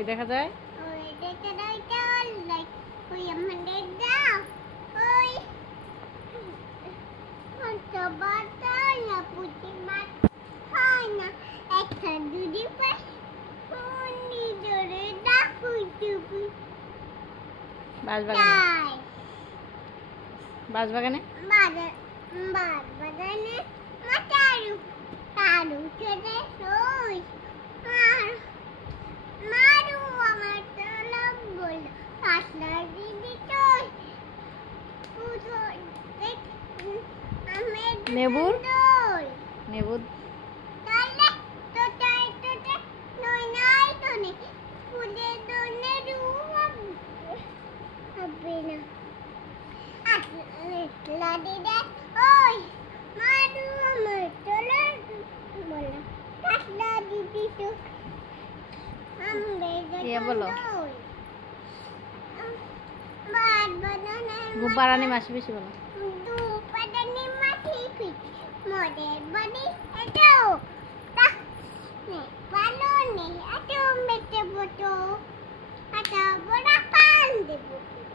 ওই দেখা যায় ওই দেখা যায় তো লাইক ওই আমাদের দাও ওই কত বাতা না পুটি মাছ হয় না একটা দুদি পাই উনি ধরে ডাকুই টুপি বাঁশবাগানে বাঁশবাগানে বাগানে মাতারু তারু ছেড়ে ওই আর মারু আমার তলব বল পাশলা দিদি তো পুজো দেখ আমি নেবুর দই নেবুর তাহলে তো তাই তো নয় নাই তো নে ফুলে দনে রুম হবে না আসলা দিদি ওই মারু আমার তলব বল পাশলা দিদি তো বলো বানানা গুপারানি মাসি বেশি বলো দুপাদানি মাটি পিট মোদের বডি এটো তা নে ভালো নে এটো মেটে বটো আটা বড়া পান দেব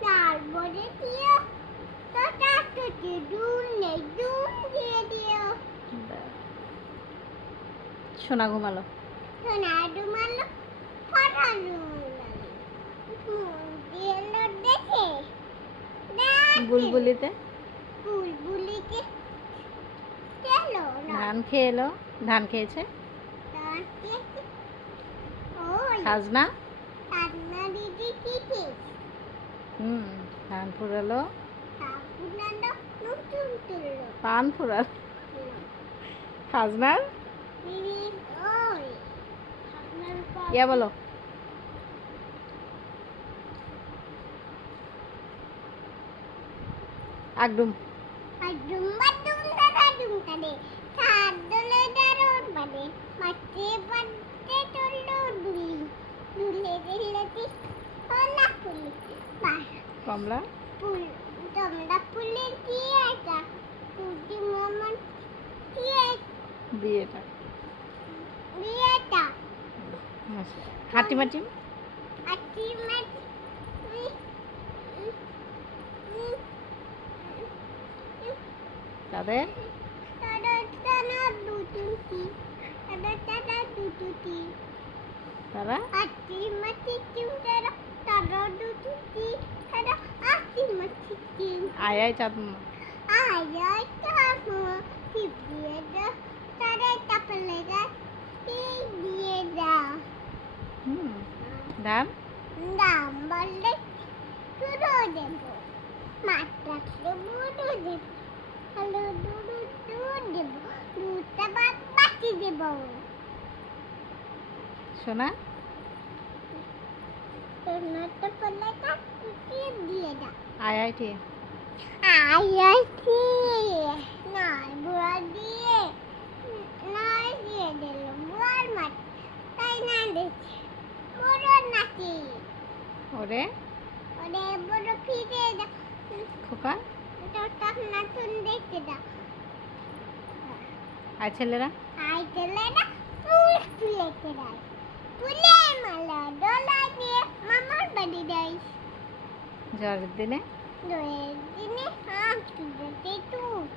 তার বড়ে দিও তো তাতে দুন দিয়ে দিও সোনা ঘুমালো সোনা ডুমালো ফরানো দিলো দেখে বুলবুলিতে বুলবুলিকে চলো ধান খেয়ে এলো ধান খেয়েছে ওই খাজনা কান্না দিদি কি ধান ফুরালো পুরানো নতুন তুললো পান ফুরাল খাজনার দিদি ওই আপনার ইয়া বলো আগডুম বাদুম দাদুম কাদে সাদলে দারুন বাদে মাতে বাদে তুললো দুলে দিলতি ওলা পুলি বাস কমলা পুল তোমরা পুলের কি এটা তুই মামা কি বিয়েটা বিয়েটা হাটিমাটি আটি মাটি তাদের টানা দুটি টানা দুটি তারা আটি মাটি চিমটারা টানা দুটি টানা আটি মাটি চিম আয় আয় চাঁদ মামা আয় টানো কি দিয়ে দাও তারা তাপলে দাও কি দিয়ে দাও ধান দাম বললে শুরু দেব মাত্রা বুড়ো দেব হলো দুধ দেব দুধটা বাকি দেব সোনা সোনাটা পড়লে কাটি দিয়ে দাও আয় আয় ঠিক আয়াছি নয় বুড়া দিয়ে নয় দিয়ে দিল বুড়ার মাঠ তাই না দেখছি বুড়ো নাকি ওরে ওরে বুড়ো ফিরে দাও খোকা তোটা নতুন দেখতে দাও আর ছেলেরা আই দিলে না ফুল ফুলেতে দেয় ফুলে মালা ডলা দিয়ে মামার বাড়ি দেয় ঝড়ের দিনে দোয়ের দিনে হাঁক দিতে টুক